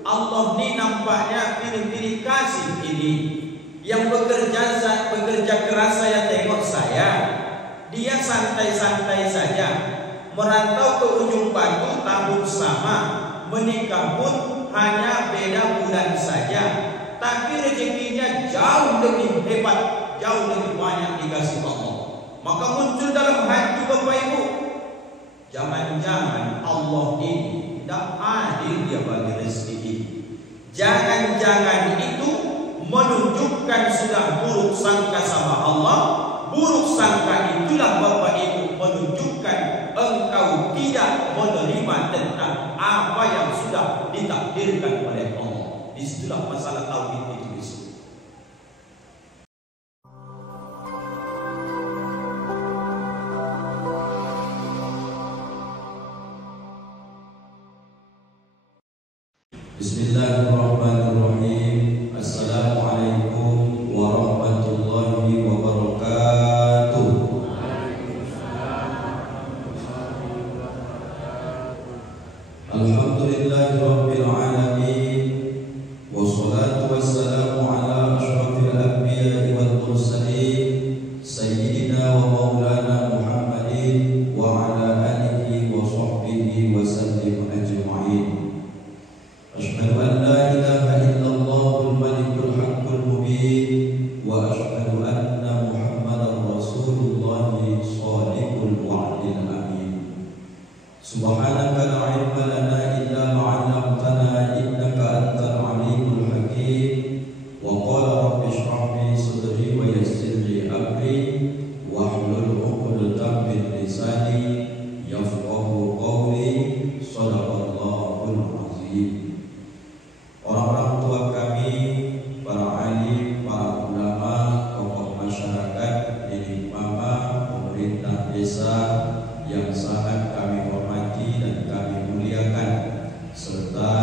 Allah ni nampaknya pilih-pilih kasih ini. Yang bekerja keras saya tengok saya, dia santai-santai saja. Merantau ke ujung batu tahun sama, menikah pun hanya beda bulan saja. Tapi rezekinya jauh lebih hebat, jauh lebih banyak dikasih Allah. Maka muncul dalam hati Bapak Ibu, jangan-jangan Allah ini tidak adil dia bagi rezeki ini. Jangan-jangan itu menunjukkan sudah buruk sangka sama Allah. Buruk sangka itulah Bapak Ibu menunjukkan engkau tidak menerima tentang apa yang sudah ditakdirkan oleh Allah. Disitulah masalah tauhid itu disebut. Bismillahirrahmanirrahim. Assalamualaikum warahmatullahi wabarakatuh. Alhamdulillahirabbil alamin. Wassalatu wassalamu ala asyrafil anbiya'i wal mursalin sayyidina wa maulana Muhammadin wa ala alihi wa sahbihi wa sallim ajma'in. Asyhadu an la ilaha illallahul malikul haqqul mubin wa asyhadu anna Muhammadar Rasulullah shadiqul wa'dil amin. Subhanaka la ilma lana illa ma 'allamtana innaka antal alimul hakim. Wa qala rabbi shrah li sadri wa yassir li amri wahlul 'uqdatam min lisani yafqahu qawli. Shadaqallahul azim. Orang-orang tua kami, para alim, para ulama, tokoh masyarakat, nenek mama, pemerintah desa yang sangat kami hormati dan kami muliakan, serta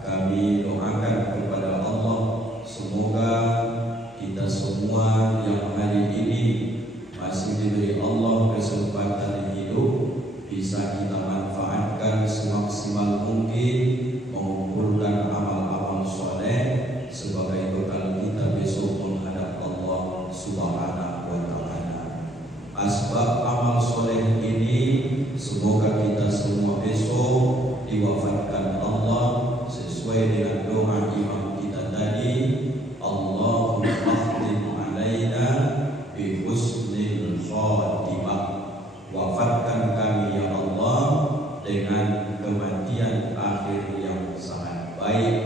kami doakan kepada Allah semoga kita semua yang hari ini masih diberi Allah kesempatan hidup bisa kita manfaatkan semaksimal mungkin, mengumpulkan amal-amal soleh sebagai bekal kita besok menghadap Allah Subhanahu wa ta'ala. Asbab amal soleh ini semoga kita semua besok diwafatkan Allah sesuai dengan doa imam kita tadi, Allahumma akhtim alaina bi husnil khatimah. Wafatkan kami ya Allah dengan kematian akhir yang sangat baik.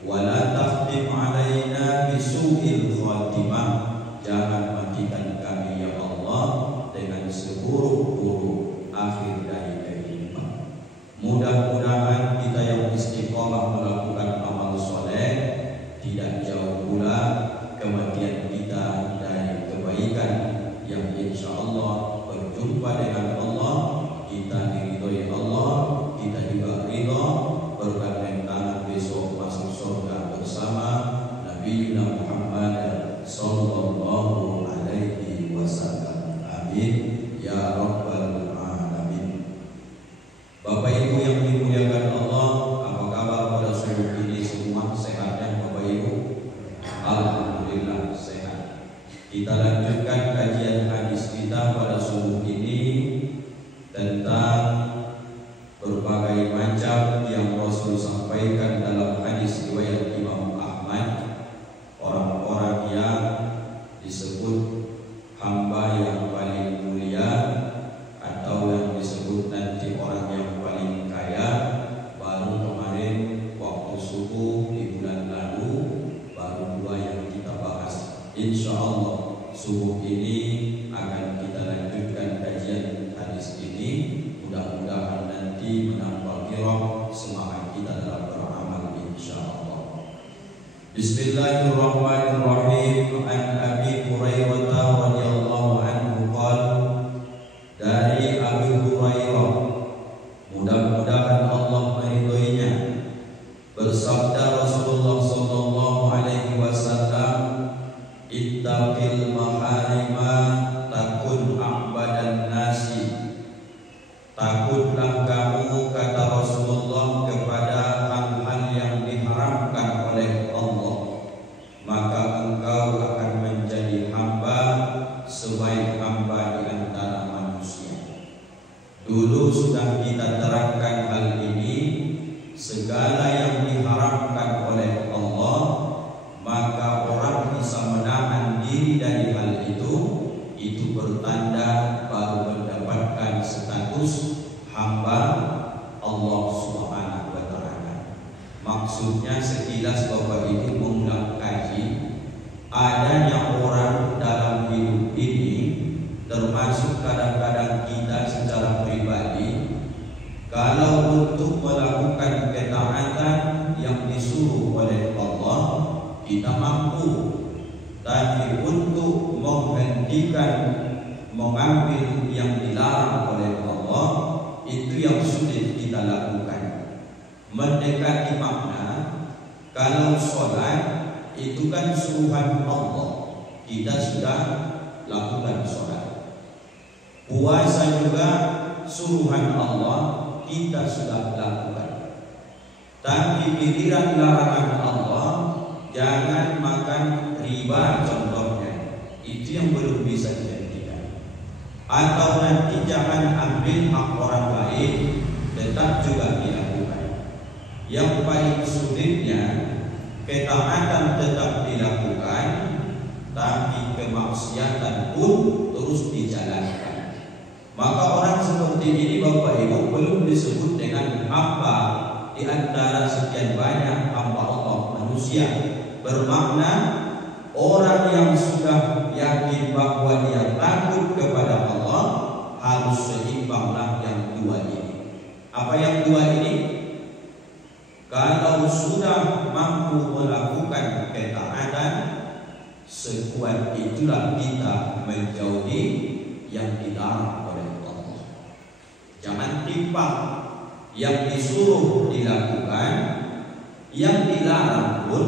Wala takhtim alaina bisu'il khatimah. Jangan matikan kami ya Allah dengan seburuk-buruk akhir dari kehidupan. Mudah-mudahan kita yang istiqomah melakukan amal soleh, tidak jauh pula kematian kita dari kebaikan yang insya Allah berjumpa dengan Allah, kita diridhoi Allah, kita juga ridho, bergandeng tangan besok masuk surga bersama Nabi Muhammad sallallahu alaihi wasallam. Amin ya rabbal alamin. Bapak Ibu yang dimuliakan Allah, apa kabar pada subuh ini semua? Sehatnya Bapak Ibu? Alhamdulillah sehat. Kita lanjutkan kajian hadis kita pada subuh ini tentang berbagai macam yang Rasul sampaikan dalam hadis riwayat Imam Ahmad. Orang-orang yang disebut hamba yang paling mulia atau yang disebut nanti orang yang paling kaya. Baru kemarin waktu subuh di bulan lalu baru dua yang kita bahas. Insya Allah subuh ini akan kita lanjutkan kajian hadis ini. Mudah-mudahan nanti menambah qira'ah semangat kita dalam beramal insyaallah. Bismillahirrahmanirrahim. An Abi Hurairah radhiyallahu anhu qala, dari Abi Hurairah, mudah-mudahan Allah meridhoinya, bersabda Rasulullah sallallahu alaihi wasallam, ittaqil maharima takun a'badan nasi. Takutlah kamu, kata Rasulullah, kepada hal-hal yang diharamkan yang diharamkan oleh Allah, maka orang bisa menahan diri dari hal itu bertanda baru mendapatkan status hamba Allah Subhanahu wa taala. Maksudnya sekilas Bapak Ibu mengulang kaji, adanya orang dalam hidup ini, termasuk kadang-kadang kita secara pribadi, kalau untuk melakukan ketaatan yang disuruh oleh Allah kita mampu, tapi untuk menghentikan mengambil yang dilarang oleh Allah itu yang sulit kita lakukan. Mendekati makna, kalau sholat itu kan suruhan Allah, kita sudah lakukan sholat. Puasa juga suruhan Allah, kita sudah lakukan. Tapi giliran larangan Allah, jangan makan riba contohnya, itu yang belum bisa dihentikan. Atau nanti jangan ambil hak orang lain, tetap juga dilakukan. Yang paling sulitnya, ketaatan tetap dilakukan, tapi kemaksiatan pun terus dijalankan. Maka orang seperti ini Bapak Ibu belum disebut dengan hamba di antara sekian banyak hamba Allah manusia. Bermakna orang yang sudah yakin bahwa dia takut kepada Allah harus seimbanglah yang dua ini. Apa yang dua ini? Kalau sudah mampu melakukan ketaatan, sekuat itulah kita menjauhi yang dilarang oleh Allah. Jangan timpang, yang disuruh dilakukan, yang dilarang pun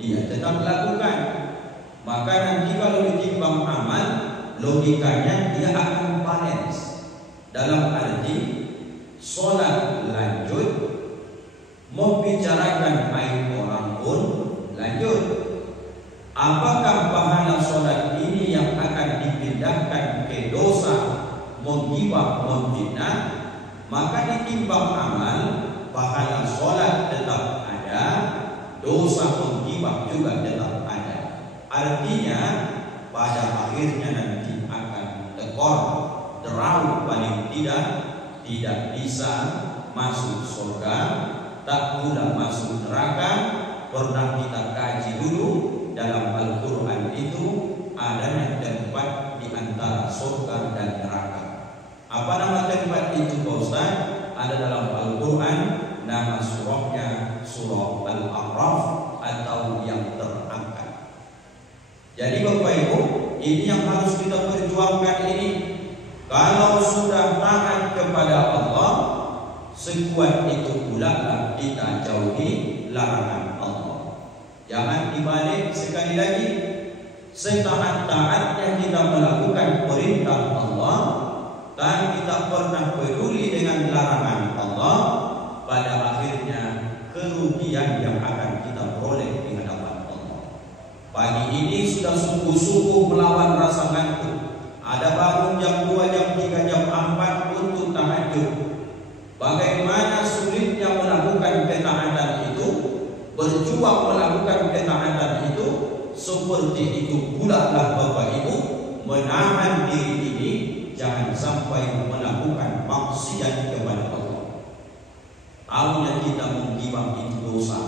dia tetap lakukan. Maka nanti kalau ditimbang amal, logikanya dia akan balance. Dalam arti sholat lanjut, membicarakan aib orang pun lanjut. Apakah pahala sholat ini yang akan dipindahkan ke dosa menggibah, memfitnah? Maka ditimbang amal, pahala sholat tetap ada, dosa menggibah juga tetap ada. Artinya pada akhirnya nanti akan tekor, deraut, paling tidak bisa masuk surga, tak pula masuk neraka. Pernah kita kaji dulu dalam Al-Quran itu adanya tempat di antara surga dan neraka. Apa nama tempat itu Pak Ustaz? Ada dalam Al-Quran, nama surahnya surah Al-A'raf atau yang terangkat. Jadi Bapak Ibu, ini yang harus kita perjuangkan ini. Kalau sudah taat kepada Allah, sekuat itu pula kita jauhi larangan Allah. Jangan dibalik, sekali lagi, setaat-taatnya kita melakukan perintah Allah dan kita pernah peduli dengan larangan Allah, pada akhirnya kerugian yang akan kita peroleh di hadapan Allah. Pagi ini sudah sungguh-sungguh melawan rasa ngantuk. Ada bangun jam 2, jam 3, jam 4 untuk tahajud. Bagaimana sulitnya melakukan ketaatan itu, berjuang melakukan ketaatan itu, seperti itu pula lah Bapak Ibu menahan diri ini jangan sampai melakukan maksiat kepada Allah. Tahunya kita menggibah itu dosa,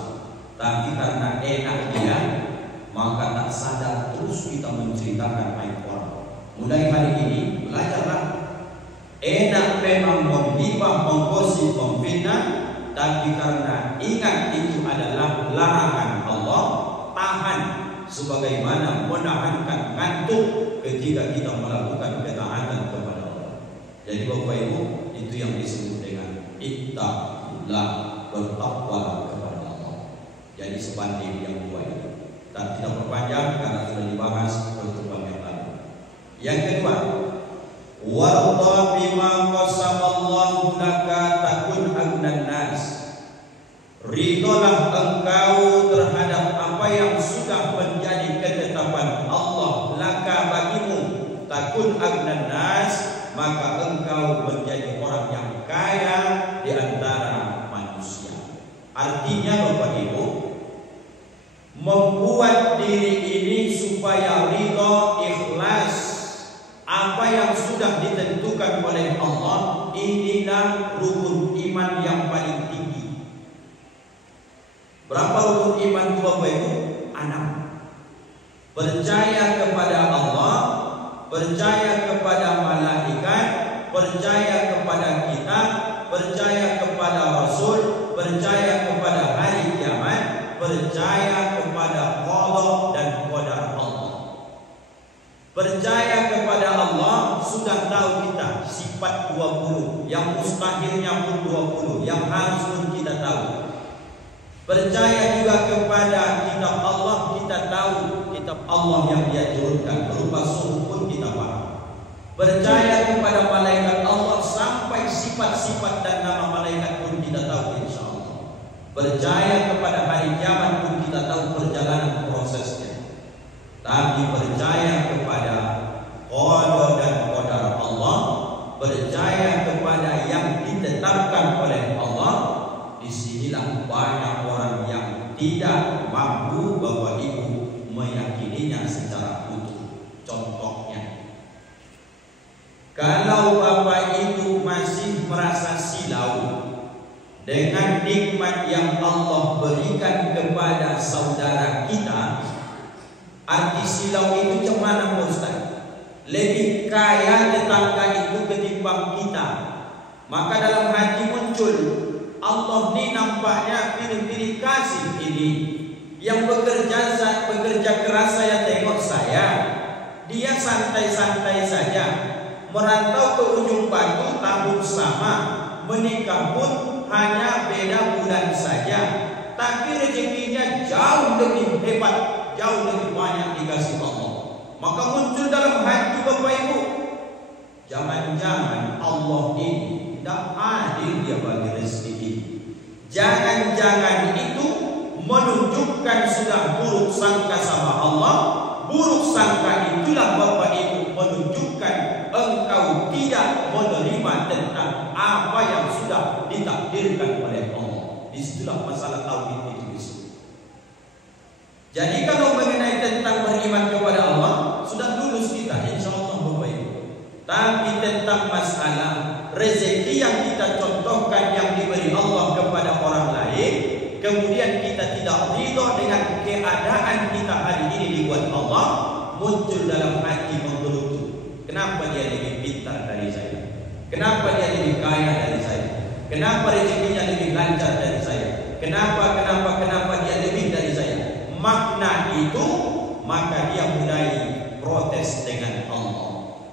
tapi karena enak dia, maka tak sadar terus kita menceritakan aib orang. Mulai hari ini belajarlah. Enak memang menggibah, menggosip, memfitnah, tapi karena ingat itu adalah larangan Allah, tahan sebagaimana menahankan ngantuk ketika kita melakukan ketaatan kepada Allah. Jadi Bapak Ibu, itu yang disebut dengan ittaqullah, bertakwa kepada Allah. Jadi sebanding yang dua ini. Dan tidak berpanjang karena sudah dibahas pertemuan yang lalu. Yang kedua, warda bima qasamallahu laka takun agnan nas. Ridholah engkau terhadap apa yang sudah menjadi ketetapan Allah laka bagimu, takun agnan nas, maka engkau menjadi orang yang kaya di antara manusia. Artinya kuncinya Bapak Ibu, membuat diri ini supaya ridho, ikhlas apa yang sudah ditentukan oleh Allah. Inilah rukun iman yang paling tinggi. Berapa rukun iman itu Bapak Ibu? 6. Percaya kepada Allah, percaya kepada malaikat, percaya kepada kitab, percaya kepada Rasul, percaya kepada hari kiamat, percaya kepada qada dan qadar Allah. Percaya kepada Allah, sudah tahu kita sifat 20, yang mustahilnya pun 20, yang harus pun kita tahu. Percaya juga kepada kitab Allah, kita tahu kitab Allah yang Dia turunkan berupa suhuf pun kita paham. Percaya kepada malaikat Allah, sampai sifat-sifat dan nama malaikat pun kita tahu insyaallah. Percaya kepada hari kiamat pun kita tahu perjalanan prosesnya. Tapi percaya kepada qada dan qadar Allah, percaya kepada yang ditetapkan oleh Allah, disinilah banyak orang yang tidak mampu Bapak Ibu meyakininya secara utuh. Contohnya, kalau Bapak Ibu masih merasa silau dengan nikmat yang Allah berikan kepada saudara kita, arti silau itu macam mana Pak Ustaz? Lebih kaya tetangga itu ketimbang kita, maka dalam hati muncul, Allah ni nampaknya pilih-pilih kasih ini, yang bekerja keras saya tengok saya, dia santai-santai saja, merantau ke ujung batu tahun sama, menikah pun hanya beda bulan saja, tapi rezekinya jauh lebih hebat, jauh lebih banyak dikasih Allah. Maka muncul dalam hati Bapak Ibu, jangan-jangan Allah ini tidak adil Dia bagi rezeki ini. Jangan-jangan itu menunjukkan sudah buruk sangka sama Allah. Buruk sangka itulah Bapak Ibu menunjukkan engkau tidak menerima tentang apa yang sudah ditakdirkan oleh Allah. Disitulah masalah tauhid itu disebut. Jadi kalau mengenai tentang beriman kepada Allah, sudah lulus kita insyaallah Bapak Ibu. Tapi tentang masalah rezeki yang kita contohkan yang diberi Allah kepada orang lain, kemudian kita tidak ridho dengan keadaan kita hari ini dibuat Allah, muncul dalam hati menggerutu. Kenapa dia lebih pintar dari saya? Kenapa dia lebih kaya dari saya? Kenapa rezekinya lebih lancar dari saya? Kenapa dia lebih dari saya? Makna itu, maka dia mulai protes dengan Allah.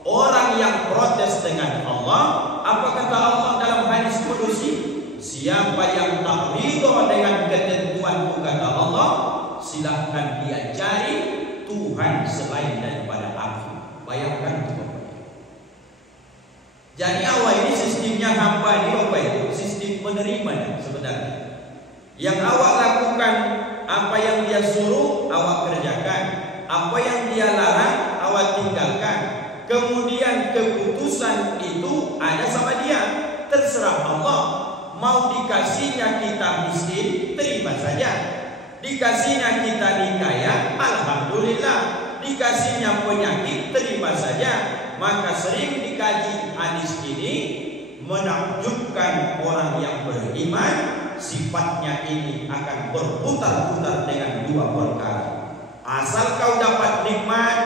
Orang yang protes dengan Allah, apa kata Allah dalam hadis qudsi? Siapa yang tak ridho dengan ketentuanku, kata Allah, silahkan dia cari Tuhan selain daripada aku. Bayangkan itu Bapak. Jadi awal ini sistemnya hamba ini Bapak Ibu, sistem menerima sebenarnya. Yang awak lakukan, apa yang dia suruh awak kerjakan, apa yang dia larang awak tinggalkan. Kemudian keputusan itu ada sama dia, terserah Allah. Mau dikasihnya kita miskin, terima saja. Dikasihnya kita nikaya, alhamdulillah. Dikasihnya penyakit, terima saja. Maka sering dikaji hadis ini, menakjubkan orang yang beriman, sifatnya ini akan berputar-putar dengan dua perkara. Asal kau dapat nikmat,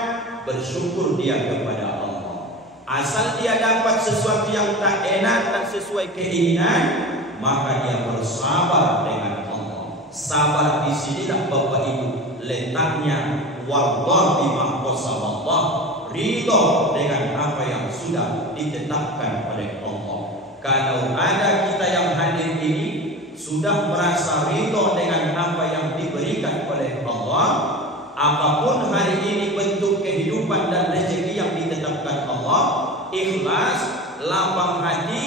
bersyukur dia kepada Allah. Asal dia dapat sesuatu yang tak enak, tak sesuai keinginan, maka dia bersabar dengan Allah. Sabar di sinilah Bapak Ibu letaknya. Wallah bima qasamallah, ridho dengan apa yang sudah ditetapkan oleh Allah. Kalau ada kita yang hadir ini sudah merasa ridho dengan apa yang diberikan oleh Allah, apapun hari ini bentuk kehidupan dan rezeki yang ditetapkan Allah, ikhlas, lapang hati,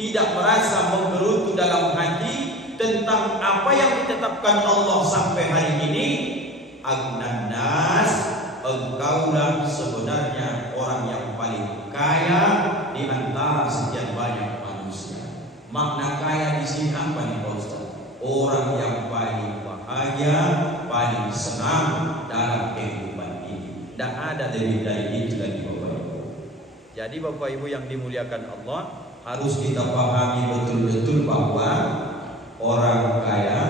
tidak merasa menggerutu dalam hati tentang apa yang ditetapkan Allah sampai hari ini. Agnanas, engkaulah sebenarnya orang yang paling kaya di antara sekian banyak manusia. Makna kaya di sini apa nih Pak Ustaz? Orang yang paling bahagia, paling senang dalam kehidupan ini. Tidak ada lebih dari itu lagi Bapak Ibu. Jadi Bapak Ibu yang dimuliakan Allah, harus kita pahami betul-betul bahwa orang kaya,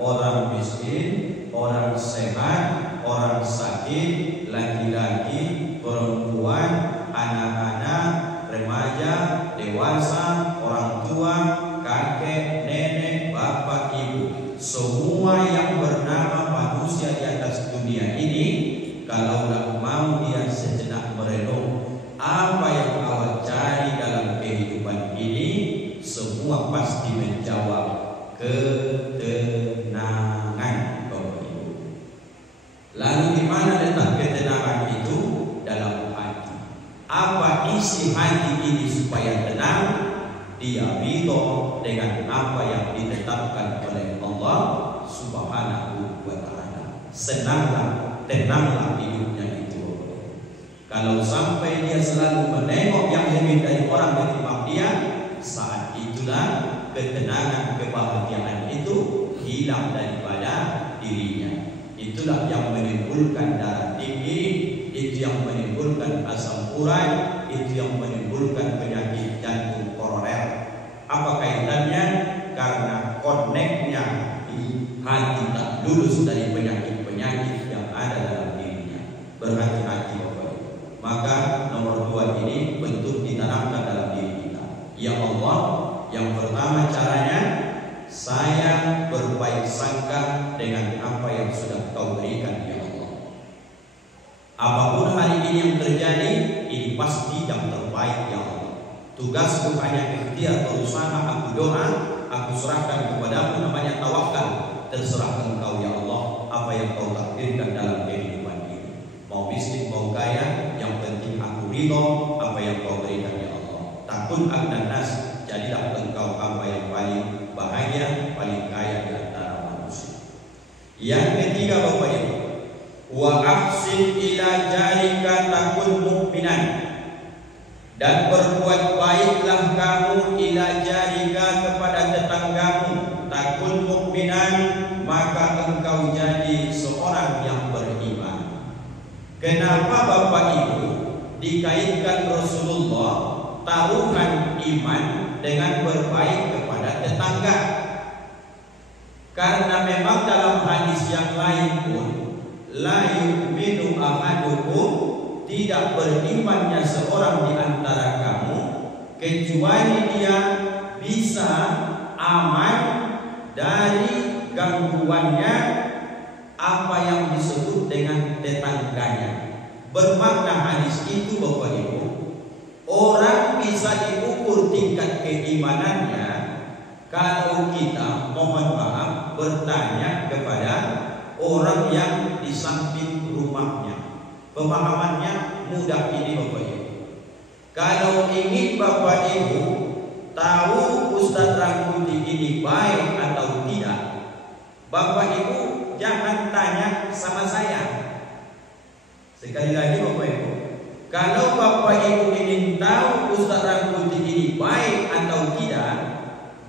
orang miskin, orang sehat, orang sakit, laki-laki, perempuan, anak-anak, remaja, dewasa, orang tua, kakek, nenek, bapak, ibu, semua yang bernama manusia di atas dunia ini, kalaulah mau dia sejenak merenung apa yang awak cari dalam kehidupan ini, semua pasti menjawab ketenangan Bapak Ibu. Lalu di mana letak ketenangan itu? Dalam hati. Apa isi hati ini supaya tenang? Dia ridho dengan apa yang ditetapkan oleh Allah Subhanahu wa ta'ala. Senanglah, tenanglah hidupnya itu. Kalau sampai dia selalu menengok yang lebih dari orang ketimbang dia, saat itulah ketenangan, kebahagiaan itu hilang daripada dirinya. Itulah yang menimbulkan darah tinggi, itu yang menimbulkan asam urat, itu yang menimbulkan penyakit jantung koroner. Apa kaitannya? Karena koneknya hati tak lulus dari penyakit-penyakit yang ada dalam dirinya. Berhati-hati Bapak Ibu. Maka nomor 2 ini bentuk ditanamkan dalam diri kita. Ya Allah, yang pertama caranya saya berbaik sangka dengan apa yang sudah Kau berikan ya Allah. Apapun hari ini yang terjadi, ini pasti yang terbaik ya Allah. Tugasku hanya ikhtiar, berusaha, aku doa, aku serahkan kepadamu, namanya tawakal. Terserah Engkau ya Allah apa yang Kau takdirkan dalam kehidupan ini. Mau miskin, mau kaya, yang penting aku ridho apa yang Kau berikan ya Allah. Takun agnan nas, jadilah Engkau apa yang paling bahagia, paling kaya di antara manusia. Yang ketiga Bapak Ibu, wa ahsin ila jarika takun mu'minan, dan berbuat baiklah kamu ila jarika kepada tetanggamu, takun mu'minan, maka engkau jadi seorang yang beriman. Kenapa Bapak Ibu dikaitkan Rasulullah taruhan iman dengan berbaik kepada tetangga? Karena memang dalam hadis yang lain pun, la yu'minu ahadukum, tidak berimannya seorang di antara kamu kecuali dia bisa aman dari gangguannya apa yang disebut dengan tetangganya. Bermakna hadis itu Bapak Ibu, orang bisa diukur tingkat keimanannya kalau kita, mohon maaf, bertanya kepada orang yang di samping rumahnya. Pemahamannya mudah ini Bapak Ibu. Kalau ingin Bapak Ibu tahu Ustaz Rangkuti ini baik atau tidak, Bapak Ibu jangan tanya sama saya. Sekali lagi Bapak Ibu, kalau Bapak Ibu ingin tahu Ustaz Rangkuti ini baik atau tidak,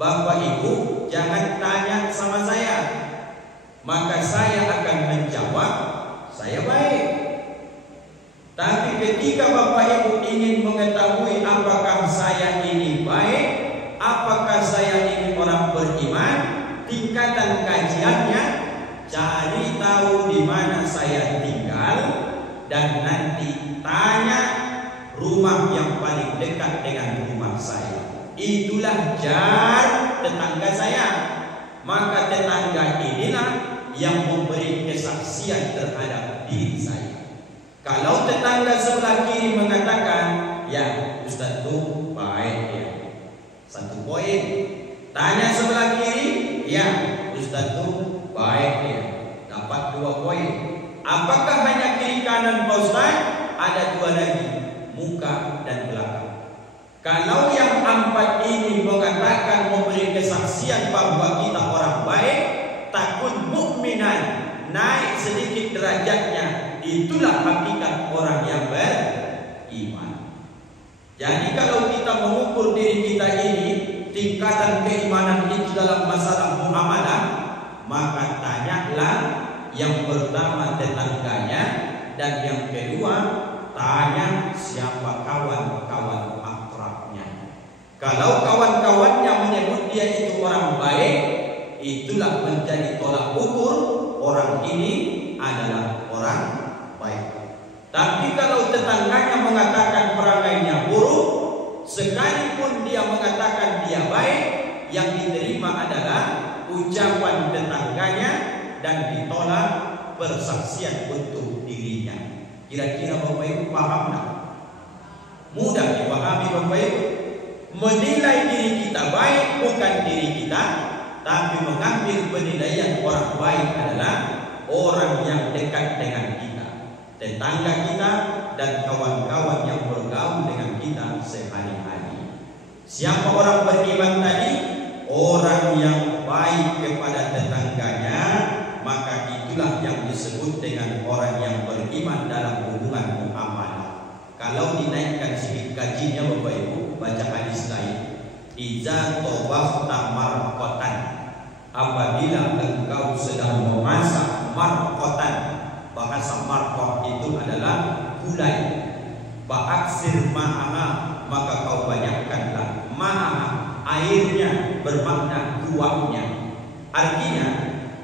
Bapak Ibu jangan tanya sama saya. Maka saya akan menjawab, saya baik. Tapi ketika Bapak Ibu ingin mengetahui apakah saya ini baik, apakah saya ini orang beriman, tingkatan kajiannya, cari tahu di mana saya tinggal, dan nanti tanya rumah yang paling dekat dengan rumah saya. Itulah jar tetangga saya. Maka tetangga inilah yang memberi kesaksian terhadap diri saya. Kalau tetangga sebelah kiri mengatakan, ya Ustaz itu baik ya, 1 poin. Tanya sebelah kiri, ya Ustaz itu baik ya, dapat 2 poin. Apakah hanya kiri kanan Pak Ustaz? Ada 2 lagi, muka dan belakang. Kalau yang 4 ini mengatakan, memberi kesaksian bahwa kita orang baik, takun mukminan, naik sedikit derajatnya, itulah hakikat orang yang beriman. Jadi kalau kita mengukur diri kita ini, tingkatan keimanan itu dalam masalah muamalah, maka tanyalah yang pertama tetangganya, dan yang kedua tanya siapa kawan-kawan akrabnya. Kalau kawan-kawannya menyebut dia itu orang baik, itulah menjadi tolak ukur orang ini adalah orang baik. Tapi kalau tetangganya mengatakan perangainya buruk, sekalipun dia mengatakan dia baik, yang diterima adalah ucapan tetangganya dan ditolak persaksian untuk dirinya. Kira-kira Bapak Ibu paham tak? Mudah dipahami Bapak Ibu. Menilai diri kita baik bukan diri kita, tapi mengambil penilaian orang baik adalah orang yang dekat dengan kita, tetangga kita, dan kawan-kawan yang bergaul dengan kita sehari-hari. Siapa orang beriman tadi? Orang yang baik kepada tetangganya, maka itulah yang disebut dengan orang yang beriman dalam hubungan muamalah. Kalau dinaikkan sedikit gajinya Bapak Ibu, baca hadis lain, iza tobafta marqatan, apabila engkau sedang memasak marqatan. Bahasa marqah itu adalah gulai. Ba'aksir ma'aha, maka kau banyakkanlah ma'aha, airnya, bermakna kuahnya. Artinya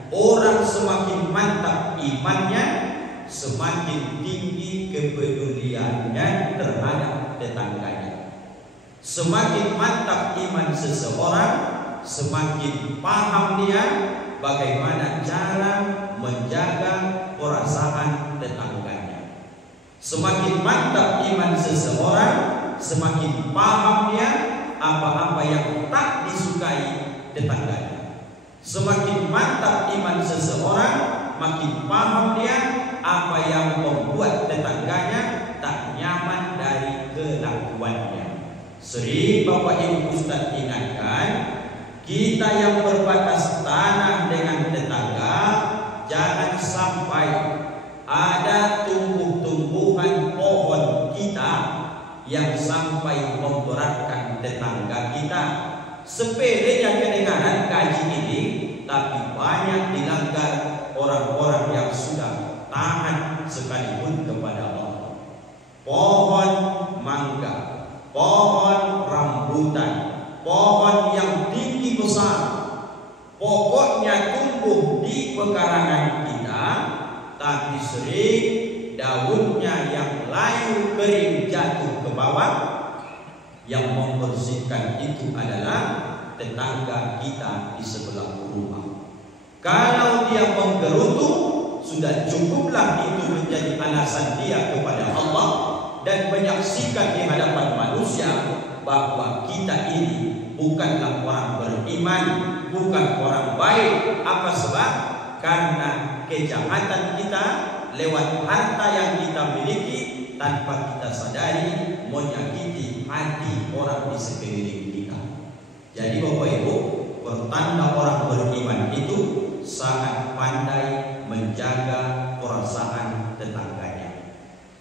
orang semakin mantap imannya, semakin tinggi kepeduliannya terhadap tetangganya. Semakin mantap iman seseorang, semakin paham dia bagaimana cara menjaga perasaan tetangganya. Semakin mantap iman seseorang, semakin paham dia apa-apa yang tak disukai tetangganya. Semakin mantap iman seseorang, makin paham dia apa yang membuat tetangganya tak nyaman dari kelakuannya. Sering Bapak Ibu Ustaz ingatkan, kita yang berbatas tanah dengan tetangga, jangan sampai ada tumbuh-tumbuhan pohon kita yang sampai memberatkan tetangga kita. Sepelenya kedengaran kaji ini, tapi banyak dilanggar orang-orang yang sudah taat sekalipun kepada Allah. Pohon mangga, pohon rambutan, pohon yang tinggi besar, pokoknya tumbuh di pekarangan kita, tapi sering daunnya yang layu kering jatuh ke bawah. Yang membersihkan itu adalah tetangga kita di sebelah rumah. Kalau dia menggerutu, sudah cukuplah itu menjadi alasan dia kepada Allah dan menyaksikan di hadapan manusia bahwa kita ini bukanlah orang beriman, bukan orang baik. Apa sebab? Karena kejahatan kita lewat harta yang kita miliki tanpa kita sadari menyakiti hati orang di sekeliling kita. Jadi Bapak Ibu, pertanda orang beriman itu sangat pandai menjaga perasaan tetangganya.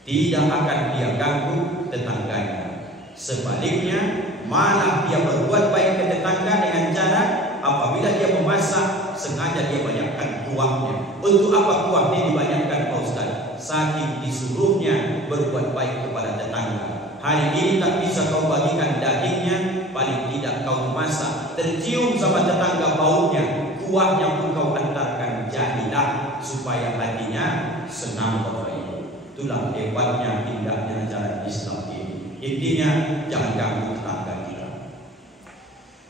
Tidak akan dia ganggu tetangganya. Sebaliknya, malah dia berbuat baik ke tetangga dengan cara apabila dia memasak, sengaja dia banyakkan kuahnya. Untuk apa kuah ini dibanyakkan Pak Ustaz? Saking disuruhnya berbuat baik kepada tetangga. Hari ini tak bisa kau bagikan dagingnya, paling tidak kau masak, tercium sama tetangga baunya, kuahnya pun kau antarkan, jadilah supaya hatinya senang Bapak Ibu. Itulah hebatnya indahnya ajaran Islam ini. Intinya jangan ganggu tetangga kita.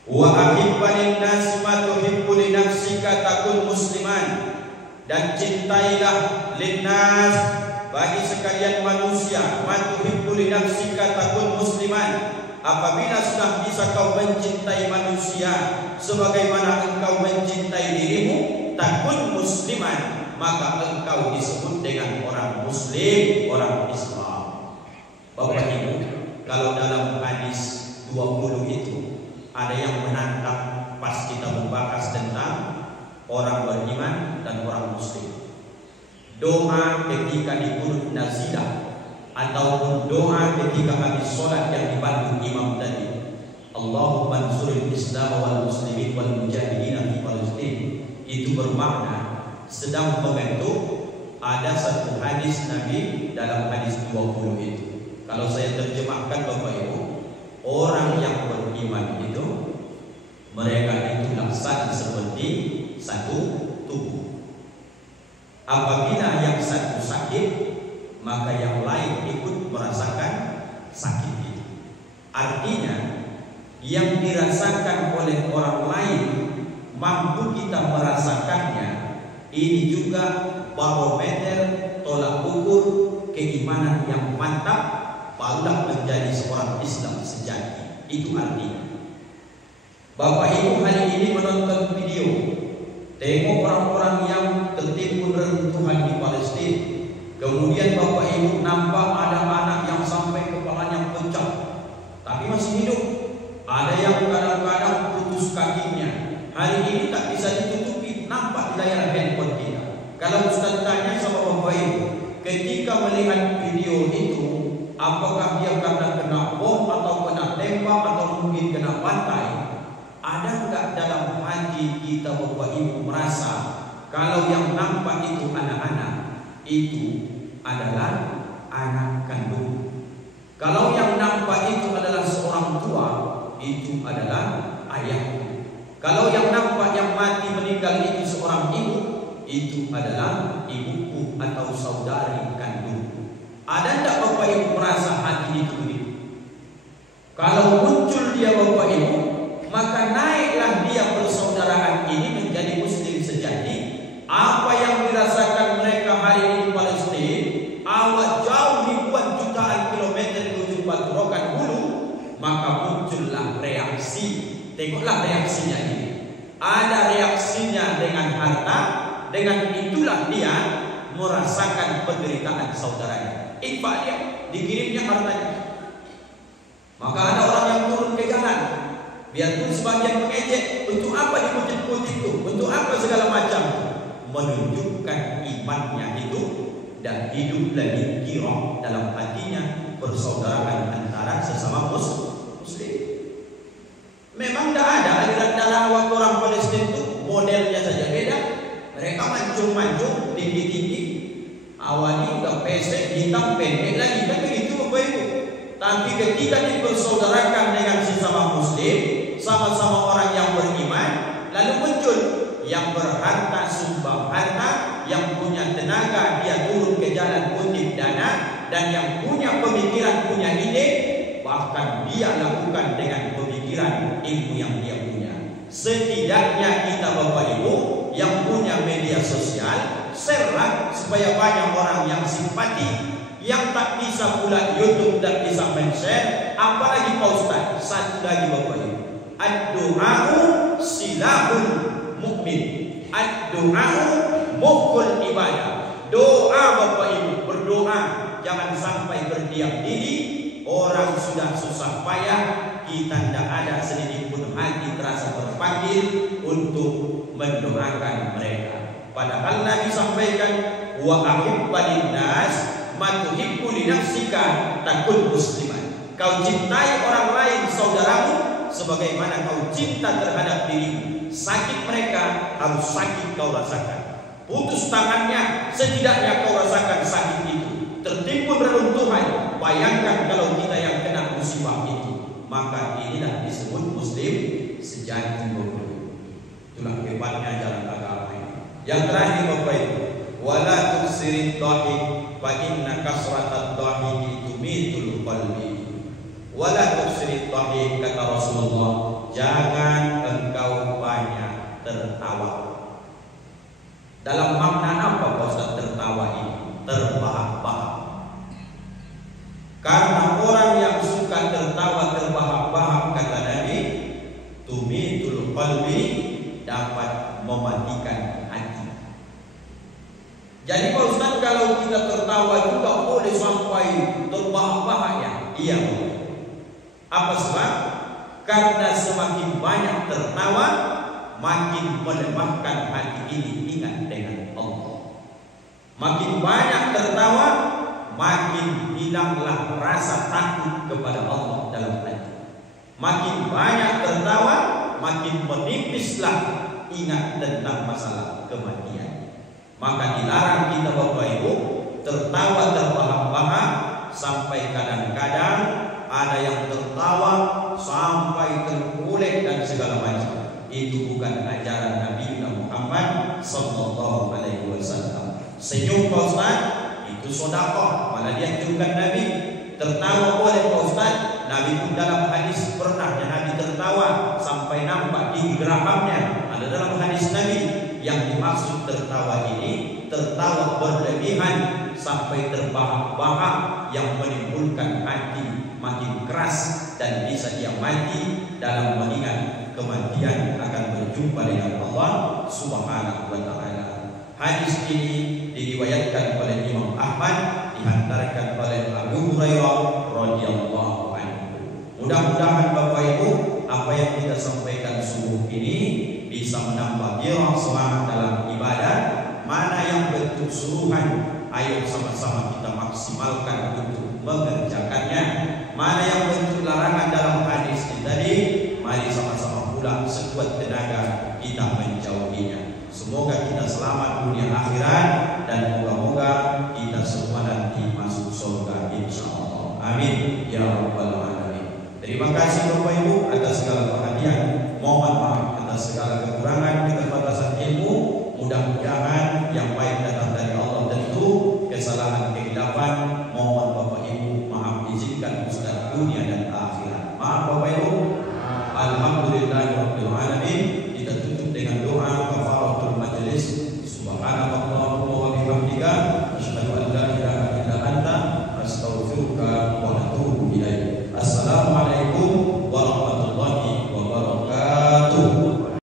Wa ahibbanin nas ma tuhibbu li nafsika takun musliman, dan cintailah linnas, bagi sekalian manusia, ma tuhibbu li nafsika takun musliman. Apabila sudah bisa kau mencintai manusia sebagaimana engkau mencintai dirimu, takun musliman, maka engkau disebut dengan orang muslim, orang Islam. Bapak Ibu, kalau dalam hadis 20 itu ada yang menantang pas kita membahas tentang orang beriman dan orang muslim. Doa ketika di qunut nazilah ataupun doa ketika habis sholat yang dibantu imam tadi, Allahumma ansuril Islam wal muslimin wal mujahidin fi Palestin. itu bermakna sedang membentuk. Ada satu hadis Nabi dalam hadis 20 itu. Kalau saya terjemahkan Bapak Ibu, orang yang beriman itu mereka itu laksana seperti satu tubuh. Apabila yang satu sakit, maka yang lain ikut merasakan sakit itu. Artinya yang dirasakan oleh orang lain mampu kita merasakannya. Ini juga barometer tolak ukur keimanan yang mantap, barulah menjadi seorang Islam sejati. Itu artinya. Bapak Ibu hari ini menonton video, tengok orang-orang yang tertimbun reruntuhan di Palestina. Kemudian Bapak Ibu nampak ada anak yang sampai kepalanya pecah, tapi masih hidup. Ada yang kadang-kadang putus kakinya. Hari ini tak bisa ditutupi, nampak di layar handphone kita. Kalau Ustaz tanya sama Bapak Ibu, ketika melihat video itu, apakah dia karena kena bom atau kena tembak atau mungkin kena pantai? Ada enggak dalam hati kita Bapak Ibu merasa kalau yang nampak itu anak-anak, itu adalah anak kandung? Kalau yang nampak itu adalah seorang tua, itu adalah ayah. Kalau yang nampak yang mati meninggal itu seorang ibu, itu adalah ibuku atau saudari kandungku. Ada tidak Bapak Ibu merasa hati itu begitu? Kalau muncul dia Bapak Ibu, maka naiklah dia persaudaraan ini menjadi Muslim sejati. Apa yang dirasakan mereka hari ini di Palestina, awal jauh ribuan jutaan kilometer ke ujung batu rokan hulu, maka muncullah reaksi. Tengoklah reaksinya ini. Ada reaksinya dengan harta, dengan itulah dia merasakan penderitaan saudaranya. Infak dia, dikirimnya hartanya. Maka ada orang yang turun ke jalan, biarpun sebagian mengejek, untuk apa dipuji-puji itu, untuk apa segala macam, menunjukkan imannya itu dan hidup lagi kirah dalam hatinya persaudaraan antara sesama Muslim. Memang tidak ada aliran darah waktu orang Palestina itu, modelnya saja beda. Mereka mancung-mancung, tinggi-tinggi, awalnya udah pesek, hitam, pendek lagi, kan begitu Bapak Ibu. Tapi ketika dipersaudarakan dengan sesama Muslim, sama-sama orang yang beriman, lalu muncul yang berharta sumbang harta, yang punya tenaga dia turun ke jalan kutip dana, dan yang punya pemikiran, punya ide, bahkan dia lakukan dengan pemikiran ilmu yang dia punya. Setidaknya kita Bapak Ibu yang punya media sosial, share lah supaya banyak orang yang simpati. Yang tak bisa pula YouTube tak bisa men-share, apalagi Pak Ustaz. Satu lagi Bapak Ibu, ad-du'a'u silahul mu'min, ad-du'a'u mukhul ibadah. Doa Bapak Ibu, berdoa, jangan sampai berdiam diri. Orang sudah susah payah, kita tidak ada sedikit pun hati terasa terpanggil untuk mendoakan mereka. Padahal Nabi sampaikan, wa ahibbalin nas ma tuhibbu li nafsika takun musliman. Kau cintai orang lain saudaramu sebagaimana kau cinta terhadap dirimu. Sakit mereka harus sakit kau rasakan. Putus tangannya setidaknya kau rasakan sakit itu. Tertimbun reruntuhan, bayangkan kalau kita yang kena musibah itu. Maka inilah disebut Muslim sejati Bapak Ibu. Itulah hebatnya jalan agama ini. Yang terakhir Bapak Ibu, wala tuksirit dhahik fa inna kasratat dhahiki tumitul qalbi. Wala tuksirit dhahik, kata Rasulullah, jangan engkau banyak tertawa. Dalam makna apa Pak Ustaz tertawa ini? Terbahak-bahak. Karena orang yang suka tertawa terbahak-bahak, kata Nabi, tumitul qalbi, dapat mematikan hati. Jadi Pak Ustaz, kalau kita tertawa juga boleh sampai terbahak-bahak ya? Iya. Apa sebab? Karena semakin banyak tertawa, makin melemahkan hati ini ingat dengan Allah. Makin banyak tertawa, makin hilanglah rasa takut kepada Allah dalam hati. Makin banyak tertawa, makin menipislah ingat tentang masalah kematian. Maka dilarang kita Bapak Ibu tertawa terbahak-bahak, sampai kadang-kadang ada yang tertawa sampai terkulek dan segala macam. Itu bukan ajaran Nabi Muhammad sallallahu alaihi wasallam. Senyum Pak Ustaz itu sedekah, malah dianjurkan Nabi. Tertawa boleh Pak Ustaz. Nabi pun dalam hadis pernah Nabi tertawa sampai nampak gigi gerahamnya. Ada dalam hadis Nabi. Yang dimaksud tertawa ini tertawa berlebihan sampai terbahak-bahak yang menimbulkan hati makin keras dan bisa dia mati dalam mengingat kematian akan berjumpa dengan Allah Subhanahu wa taala. Hadis ini diriwayatkan oleh Imam Ahmad, dihantarkan oleh Abu Hurairah radhiyallahu anhu. Mudah-mudahan Bapak Ibu apa yang kita sampaikan subuh ini bisa menambah gairah semangat dalam ibadah. Mana yang bentuk suruhan, ayo sama-sama kita maksimalkan untuk mengerjakannya. Mana yang bentuk larangan dalam hadis ini tadi, mari sama-sama pula sekuat tenaga kita menjauhinya. Semoga kita selamat dunia akhirat.